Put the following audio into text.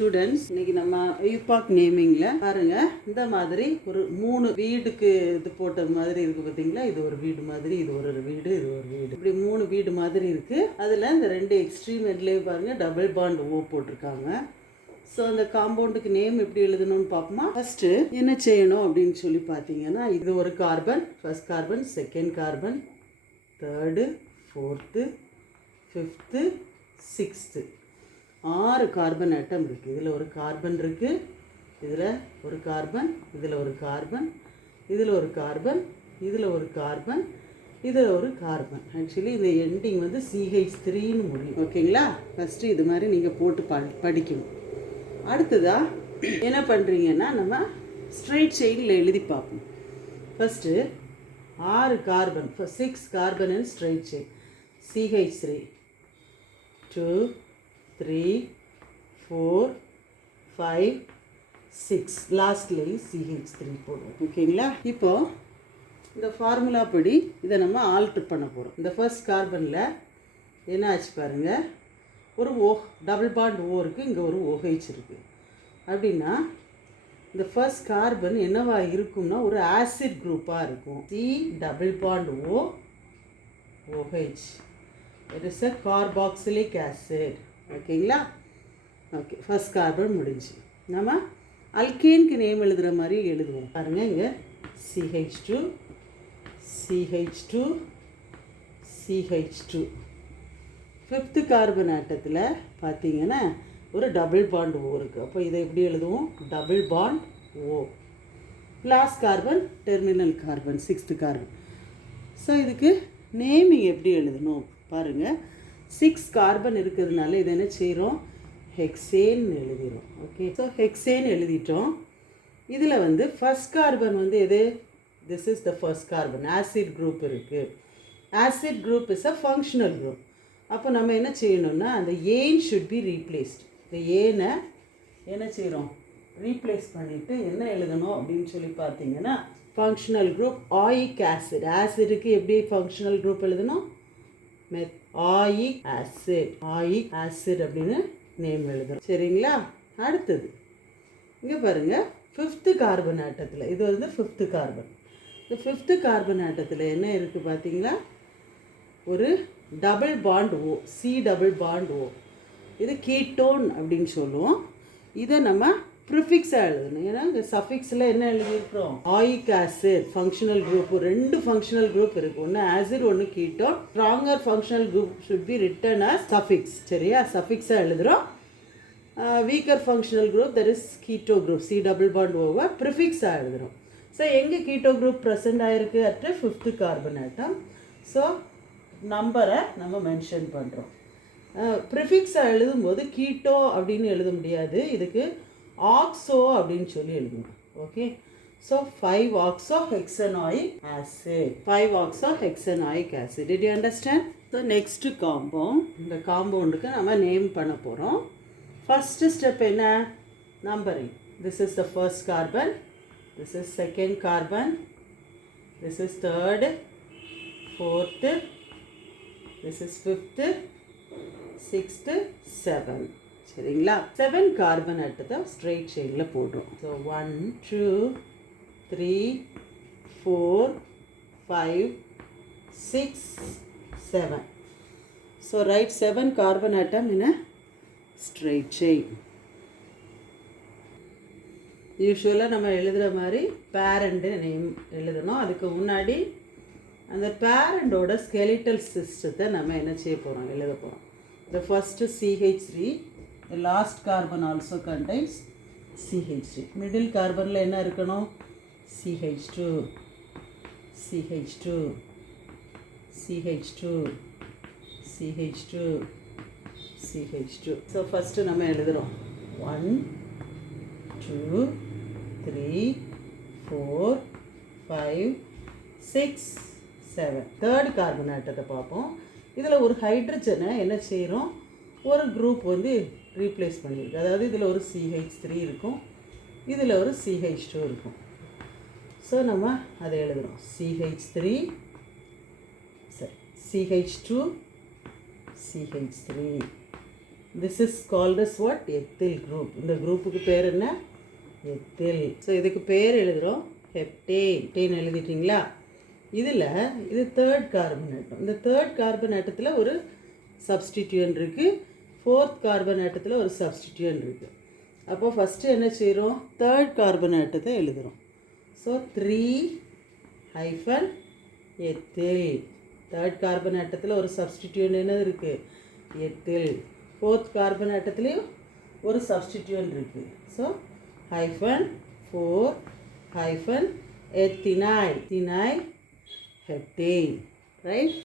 Students, இன்னைக்கு நம்ம யூபாக் நேமிங்கில் பாருங்க, இந்த மாதிரி ஒரு 3 வீடுக்கு இது போட்ட மாதிரி இருக்கு பார்த்தீங்களா. இது ஒரு வீடு மாதிரி, இது ஒரு வீடு, இது ஒரு வீடு, இப்படி 3 வீடு மாதிரி இருக்கு. அதில் இந்த 2 எக்ஸ்ட்ரீம் எட்லேயே பாருங்க டபுள் பாண்ட் ஓ போட்டிருக்காங்க. ஸோ அந்த காம்பவுண்டுக்கு நேம் எப்படி எழுதணும்னு பார்ப்போமா. ஃபர்ஸ்ட் என்ன செய்யணும் அப்படின்னு சொல்லி பார்த்தீங்கன்னா, இது ஒரு carbon, first carbon, second carbon, third, fourth, fifth, sixth, 6 carbon atom இருக்குது. இதில் ஒரு கார்பன் இருக்குது, இதில் ஒரு கார்பன், இதில் ஒரு கார்பன், இதில் ஒரு கார்பன், இதில் ஒரு கார்பன், இதில் ஒரு கார்பன். ஆக்சுவலி இந்த எண்டிங் வந்து CH3ன்னு முடியும். ஓகேங்களா. ஃபஸ்ட்டு இது மாதிரி நீங்கள் போட்டு படிக்கணும். அடுத்ததாக என்ன பண்ணுறீங்கன்னா, நம்ம ஸ்ட்ரெயிட் செயினில் எழுதி பார்ப்போம். First 6 carbon, 6 carbon and straight chain, CH3, 2, 3, 4, 5, 6, லாஸ்ட்லேயும் CH3 போடுவோம். ஓகேங்களா. இப்போது இந்த ஃபார்முலா படி இதை நம்ம ஆல்ட்ரு பண்ண போகிறோம். இந்த ஃபர்ஸ்ட் கார்பனில் என்ன ஆச்சு பாருங்கள், ஒரு டபுள் பாண்ட் ஓ இருக்குது, இங்கே ஒரு OH இருக்குது. அப்படின்னா இந்த ஃபர்ஸ்ட் கார்பன் என்னவா இருக்கும்னா ஒரு ஆசிட் குரூப்பாக இருக்கும். C double bond O OH, it is a carboxylic acid. ஓகேங்களா. ஓகே, ஃபர்ஸ்ட் கார்பன் முடிஞ்சு. நம்ம அல்கேனுக்கு நேம் எழுதுகிற மாதிரி எழுதுவோம். பாருங்கள், இங்கே CH2, CH2, CH2. Fifth carbon ஆட்டத்தில் பார்த்தீங்கன்னா ஒரு டபுள் பாண்ட் ஓ இருக்குது. அப்போ இதை எப்படி எழுதுவோம், double bond O. Last carbon terminal carbon, sixth carbon. So இதுக்கு நேமிங் எப்படி எழுதணும் பாருங்கள். 6 கார்பன் இருக்கிறதுனால இதை என்ன செய்கிறோம், ஹெக்ஸேன் எழுதிடும். ஓகே, ஸோ ஹெக்ஸேன் எழுதிட்டோம். இதில் வந்து ஃபர்ஸ்ட் கார்பன் வந்து எது, this is the first carbon, acid group இருக்குது. Acid group is a functional group. அப்போ நம்ம என்ன செய்யணும்னா, அந்த ஏன் ஷுட் பி ரீப்ளேஸ்ட். இந்த ஏனை என்ன செய்கிறோம், ரீப்ளேஸ் பண்ணிவிட்டு என்ன எழுதணும் அப்படின்னு சொல்லி பார்த்தீங்கன்னா, ஃபங்க்ஷனல் குரூப் ஆயிக் ஆசிட். ஆசிடுக்கு எப்படி ஃபங்க்ஷனல் குரூப் எழுதணும், ஆயிக் ஆசிட், ஆயிக் ஆசிட் அப்படின்னு நேம் எழுதுறோம். சரிங்களா. அடுத்தது இங்கே பாருங்கள், ஃபிஃப்த்து கார்பன் ஆட்டத்தில் இது வந்து ஃபிஃப்த்து கார்பன். இந்த ஃபிஃப்த்து கார்பன் ஆட்டத்தில் என்ன இருக்குது பார்த்தீங்களா, ஒரு double bond O, C double bond O. இது கீட்டோன் அப்படின்னு சொல்லுவோம். இதை நம்ம ப்ரிஃபிக்ஸாக எழுதணும். ஏன்னா இந்த சஃபிக்ஸில் என்ன எழுதியிருக்கிறோம், oic acid functional group. 2 functional group இருக்குது, ஒன்று ஆசிட், ஒன்று ketone. Stronger functional group should be written as suffix. சரியா, சஃபிக்ஸாக எழுதுகிறோம். Weaker functional group that is keto group, C double bond ஓவை ப்ரிஃபிக்ஸாக எழுதுகிறோம். ஸோ எங்கே கீட்டோ குரூப் ப்ரெசென்ட் ஆகிருக்கு, at fifth carbon atom. So நம்பரை நம்ம மென்ஷன் பண்ணுறோம். ப்ரிஃபிக்ஸாக எழுதும்போது கீட்டோ அப்படின்னு எழுத முடியாது, இதுக்கு ஆக்ஸோ அப்படின்னு சொல்லி எழுதுவோம். Okay, so 5 oxohexanoic acid, 5 oxohexanoic acid. Did you understand? So next compound. இந்த காம்பவுண்டுக்கு நம்ம நேம் பண்ண போகிறோம். ஃபஸ்ட்டு ஸ்டெப் என்ன, numbering. This is the first carbon, this is second carbon, this is third, fourth, this is 5th, 6th, 7th. சரிங்களா. 7 carbon ஆட்டத்தை straight செயினில் போடுறோம். So 1, 2, 3, 4, 5, 6, 7. So right 7 carbon atom in a straight chain. யூஸ்வலாக நம்ம எழுதுகிற மாதிரி parent name எழுதணும். அதுக்கு முன்னாடி அந்த பேரண்டோட ஸ்கெலிட்டல் சிஸ்டத்தை நம்ம என்ன செய்ய போகிறோம், எழுத போகிறோம். The first CH3, the last carbon also contains CH3. Middle கார்பனில் என்ன இருக்கணும், CH2, CH2, CH2, CH2, CH2. So first நம்ம எழுதுகிறோம் 1, 2, 3, 4, 5, 6, 7. தேர்ட் கார்பன் ஆட்டத்தை பார்ப்போம். இதில் ஒரு ஹைட்ரஜனை என்ன செய்கிறோம், ஒரு குரூப் வந்து ரீப்ளேஸ் பண்ணியிருக்கு. அதாவது இதில் ஒரு CH3 இருக்கும், இதில் ஒரு CH2 இருக்கும். ஸோ நம்ம அதை எழுதுகிறோம் CH3, சரி, CH2, CH3. This is called as what? Ethyl group. இந்த குரூப்புக்கு பேர் என்ன? எத்தில். ஸோ இதுக்கு பேர் எழுதுகிறோம் ஹெப்டேன். டேன் எழுதிட்டிங்களா? இதில் இது தேர்ட் கார்பன் ஆட்டம். இந்த தேர்ட் கார்பன் ஆட்டத்தில் ஒரு சப்ஸ்டிடியூன் இருக்குது, ஃபோர்த் கார்பன் ஆட்டத்தில் ஒரு சப்ஸ்டிடியூன் இருக்குது. அப்போ ஃபஸ்ட்டு என்ன செய்கிறோம்? தேர்ட் கார்பன் ஆட்டத்தை எழுதுகிறோம். So 3 ethyl. தேர்ட் கார்பன் ஆட்டத்தில் ஒரு சப்ஸ்டிடியூன் என்னது இருக்குது? எத்தில். ஃபோர்த் கார்பன் ஆட்டத்துலேயும் ஒரு சப்ஸ்டிடியூன் இருக்குது. ஸோ -4 எத்தினைல். எத்தினைல் ஹெப்டேன். ரைட்?